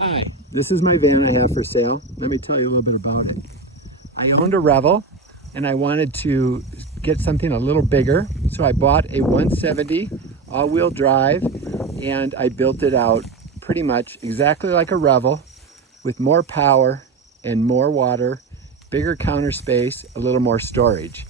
Hi, this is my van I have for sale. Let me tell you a little bit about it. I owned a Revel and I wanted to get something a little bigger. So I bought a 170 all-wheel drive and I built it out pretty much exactly like a Revel with more power and more water, bigger counter space, a little more storage.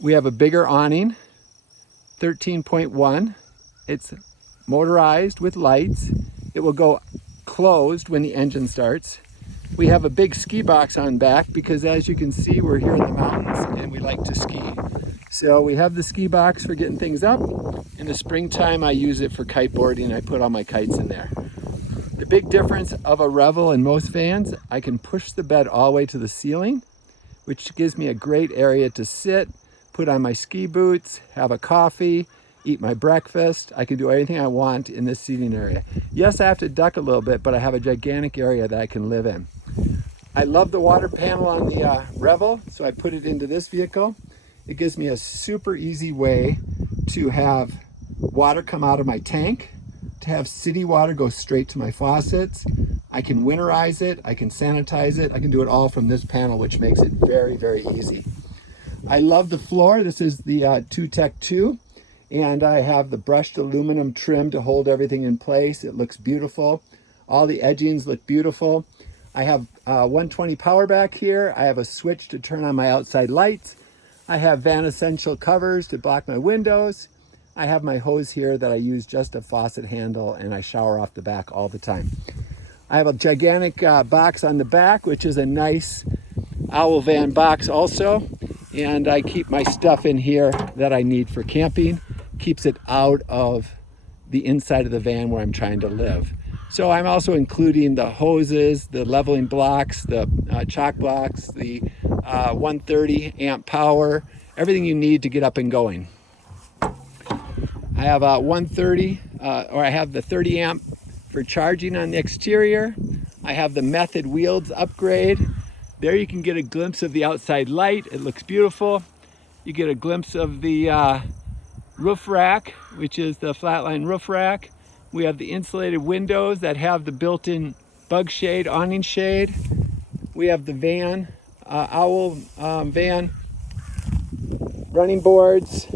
We have a bigger awning, 13.1. It's motorized with lights. It will go closed when the engine starts. We have a big ski box on back because, as you can see, we're here in the mountains and we like to ski. So we have the ski box for getting things up. In the springtime, I use it for kiteboarding. I put all my kites in there. The big difference of a Revel and most vans, I can push the bed all the way to the ceiling, which gives me a great area to sit, put on my ski boots, have a coffee, eat my breakfast. I can do anything I want in this seating area. Yes, I have to duck a little bit, but I have a gigantic area that I can live in. I love the water panel on the Revel, so I put it into this vehicle. It gives me a super easy way to have water come out of my tank, to have city water go straight to my faucets. I can winterize it, I can sanitize it, I can do it all from this panel, which makes it very, very easy. I love the floor. This is the 2 2. And I have the brushed aluminum trim to hold everything in place. It looks beautiful. All the edgings look beautiful. I have 120 power back here. I have a switch to turn on my outside lights. I have Van Essential covers to block my windows. I have my hose here that I use just a faucet handle, and I shower off the back all the time. I have a gigantic box on the back, which is a nice Owl Van box also. And I keep my stuff in here that I need for camping. Keeps it out of the inside of the van where I'm trying to live. So I'm also including the hoses, the leveling blocks, the chock blocks, the 130 amp power, everything you need to get up and going. I have a 130, or I have the 30 amp for charging on the exterior. I have the Method wheels upgrade. There you can get a glimpse of the outside light. It looks beautiful. You get a glimpse of the roof rack, which is the flatline roof rack. We have the insulated windows that have the built-in bug shade, awning shade. We have the van, Owl van running boards.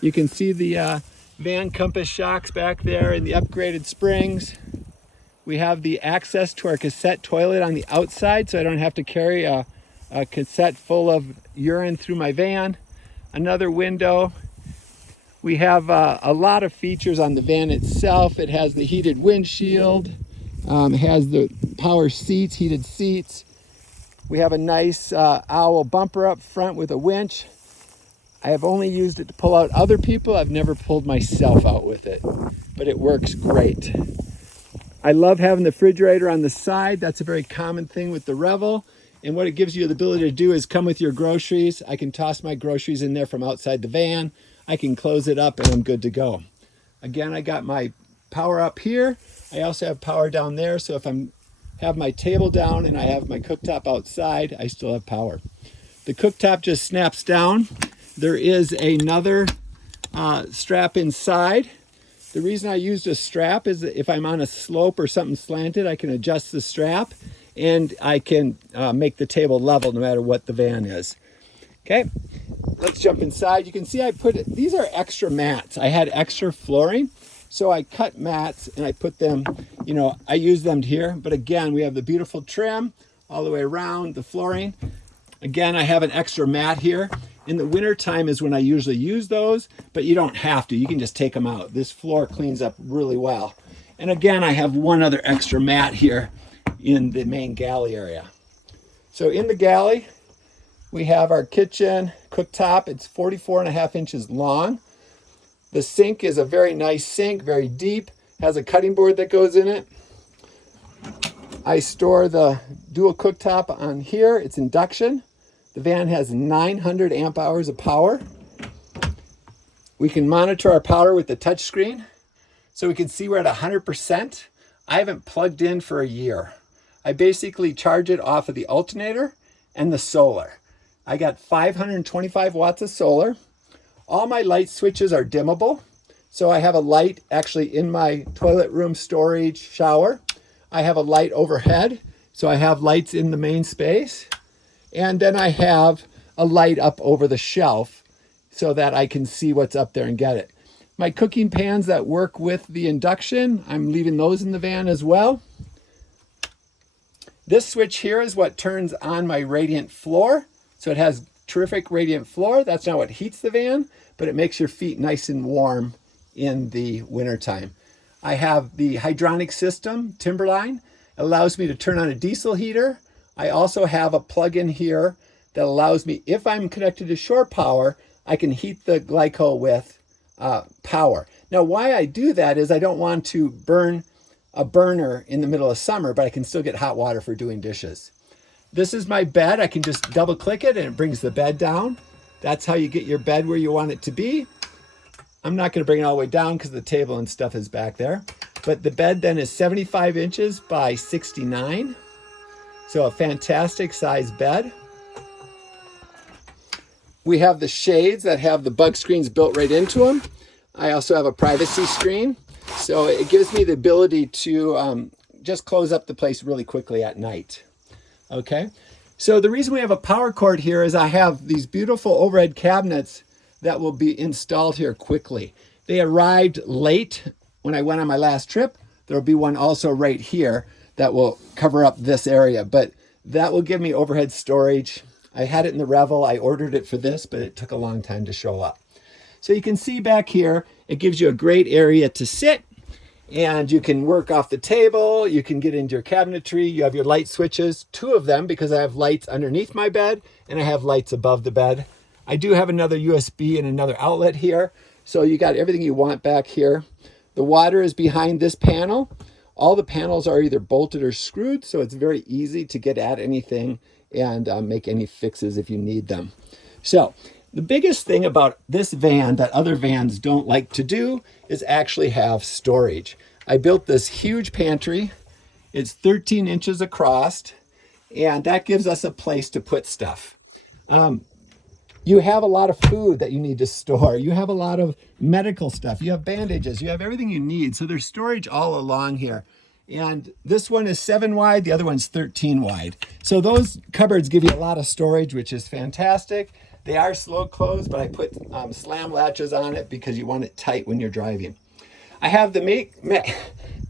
You can see the van compass shocks back there and the upgraded springs. We have the access to our cassette toilet on the outside, so I don't have to carry a cassette full of urine through my van. Another window. We have a lot of features on the van itself. It has the heated windshield, it has the power seats, heated seats. We have a nice Owl bumper up front with a winch. I have only used it to pull out other people. I've never pulled myself out with it, but it works great. I love having the refrigerator on the side. That's a very common thing with the Revel. And what it gives you the ability to do is come with your groceries. I can toss my groceries in there from outside the van. I can close it up and I'm good to go. Again, I got my power up here. I also have power down there. So if I have my table down and I have my cooktop outside, I still have power. The cooktop just snaps down. There is another strap inside. The reason I used a strap is that if I'm on a slope or something slanted, I can adjust the strap and I can make the table level no matter what the van is. Okay, let's jump inside. You can see these are extra mats. I had extra flooring, so I cut mats and I put them, I use them here. But again, we have the beautiful trim all the way around the flooring. Again, I have an extra mat here. In the winter time is when I usually use those, but you don't have to. You can just take them out. This floor cleans up really well. And again, I have one other extra mat here in the main galley area. So in the galley, we have our kitchen cooktop. It's 44.5 inches long. The sink is a very nice sink, very deep, has a cutting board that goes in it. I store the dual cooktop on here. It's induction. The van has 900 amp hours of power. We can monitor our power with the touch screen. So we can see we're at 100%. I haven't plugged in for a year. I basically charge it off of the alternator and the solar. I got 525 watts of solar. All my light switches are dimmable. So I have a light actually in my toilet room storage shower. I have a light overhead, so I have lights in the main space. And then I have a light up over the shelf so that I can see what's up there and get it. My cooking pans that work with the induction, I'm leaving those in the van as well. This switch here is what turns on my radiant floor. So it has terrific radiant floor. That's not what heats the van, but it makes your feet nice and warm in the wintertime. I have the hydronic system, Timberline. It allows me to turn on a diesel heater. I also have a plug-in here that allows me, if I'm connected to shore power, I can heat the glycol with power. Now, why I do that is I don't want to burn a burner in the middle of summer, but I can still get hot water for doing dishes. This is my bed. I can just double click it and it brings the bed down. That's how you get your bed where you want it to be. I'm not going to bring it all the way down because the table and stuff is back there. But the bed then is 75 inches by 69. So a fantastic size bed. We have the shades that have the bug screens built right into them. I also have a privacy screen. So it gives me the ability to just close up the place really quickly at night. Okay. So the reason we have a power cord here is I have these beautiful overhead cabinets that will be installed here quickly. They arrived late when I went on my last trip. There'll be one also right here that will cover up this area, but that will give me overhead storage. I had it in the Revel. I ordered it for this, but it took a long time to show up. So you can see back here, it gives you a great area to sit, and you can work off the table. You can get into your cabinetry. You have your light switches, 2 of them, because I have lights underneath my bed and I have lights above the bed. I do have another USB and another outlet here. So you got everything you want back here. The water is behind this panel. All the panels are either bolted or screwed, so it's very easy to get at anything and make any fixes if you need them. So the biggest thing about this van that other vans don't like to do is actually have storage. I built this huge pantry. It's 13 inches across, and that gives us a place to put stuff. You have a lot of food that you need to store. You have a lot of medical stuff. You have bandages. You have everything you need. So there's storage all along here. And this one is 7 wide. The other one's 13 wide. So those cupboards give you a lot of storage, which is fantastic. They are slow closed, but I put slam latches on it because you want it tight when you're driving. I have the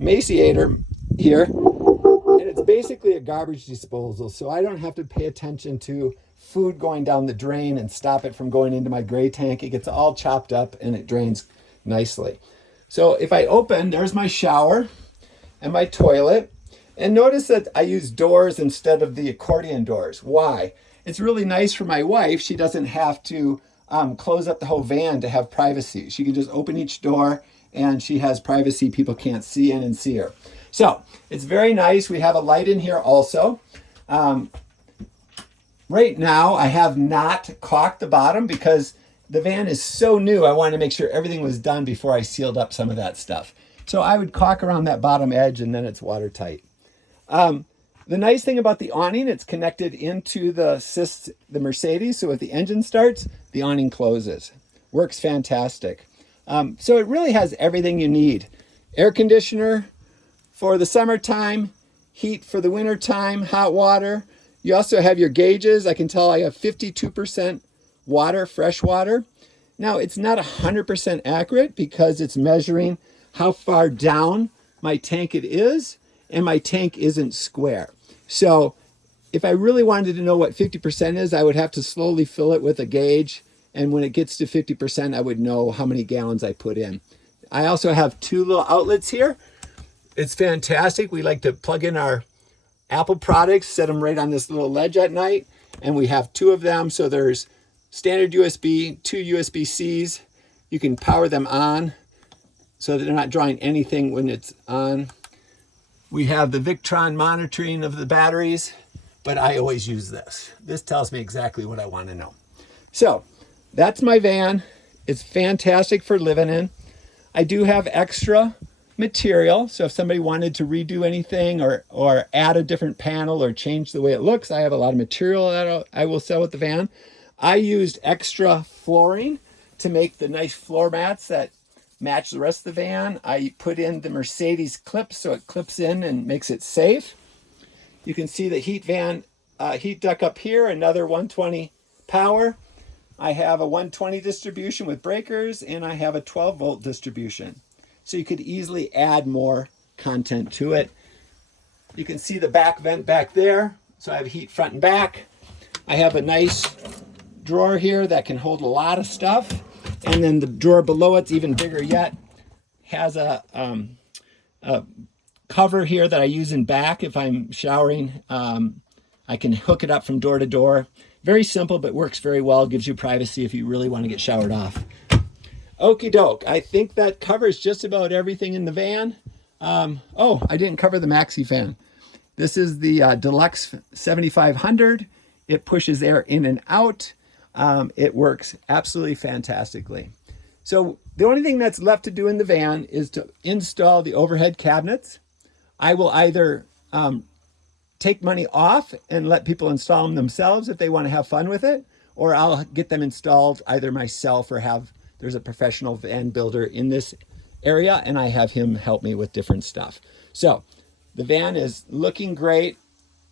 Maciator here, and it's basically a garbage disposal. So I don't have to pay attention to food going down the drain and stop it from going into my gray tank. It gets all chopped up and it drains nicely. So if I open, there's my shower and my toilet. And notice that I use doors instead of the accordion doors. Why? It's really nice for my wife. She doesn't have to close up the whole van to have privacy. She can just open each door and she has privacy. People can't see in and see her. So it's very nice. We have a light in here also. Right now, I have not caulked the bottom because the van is so new. I wanted to make sure everything was done before I sealed up some of that stuff. So I would caulk around that bottom edge and then it's watertight. The nice thing about the awning, it's connected into the Mercedes. So if the engine starts, the awning closes. Works fantastic. So it really has everything you need. Air conditioner for the summertime, heat for the wintertime, hot water. You also have your gauges. I can tell I have 52% water, fresh water. Now, it's not 100% accurate because it's measuring how far down my tank it is, and my tank isn't square. So if I really wanted to know what 50% is, I would have to slowly fill it with a gauge. And when it gets to 50%, I would know how many gallons I put in. I also have 2 little outlets here. It's fantastic. We like to plug in our Apple products, set them right on this little ledge at night, and we have 2 of them. So there's standard USB, 2 USB-Cs. You can power them on so that they're not drawing anything when it's on. We have the Victron monitoring of the batteries, but I always use this. This tells me exactly what I want to know. So that's my van. It's fantastic for living in. I do have extra material, so if somebody wanted to redo anything or add a different panel or change the way it looks, I have a lot of material that I will sell with the van. I used extra flooring to make the nice floor mats that match the rest of the van. I put in the Mercedes clip so it clips in and makes it safe. You can see the heat duct up here, another 120 power. I have a 120 distribution with breakers, and I have a 12-volt distribution. So you could easily add more content to it. You can see the back vent back there. So I have heat front and back. I have a nice drawer here that can hold a lot of stuff. And then the drawer below it's even bigger yet. Has a cover here that I use in back if I'm showering. I can hook it up from door to door. Very simple, but works very well. Gives you privacy if you really want to get showered off. Okie doke. I think that covers just about everything in the van. Oh, I didn't cover the maxi fan. This is the Deluxe 7500. It pushes air in and out. It works absolutely fantastically. So the only thing that's left to do in the van is to install the overhead cabinets. I will either take money off and let people install them themselves if they want to have fun with it, or I'll get them installed either myself or there's a professional van builder in this area and I have him help me with different stuff. So the van is looking great.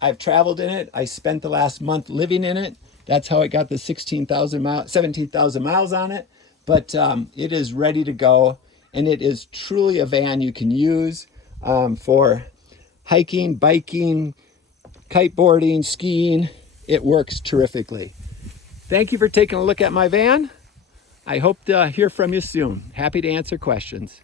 I've traveled in it. I spent the last month living in it. That's how I got the 17,000 miles on it. But it is ready to go, and it is truly a van you can use for hiking, biking, kiteboarding, skiing. It works terrifically. Thank you for taking a look at my van. I hope to hear from you soon. Happy to answer questions.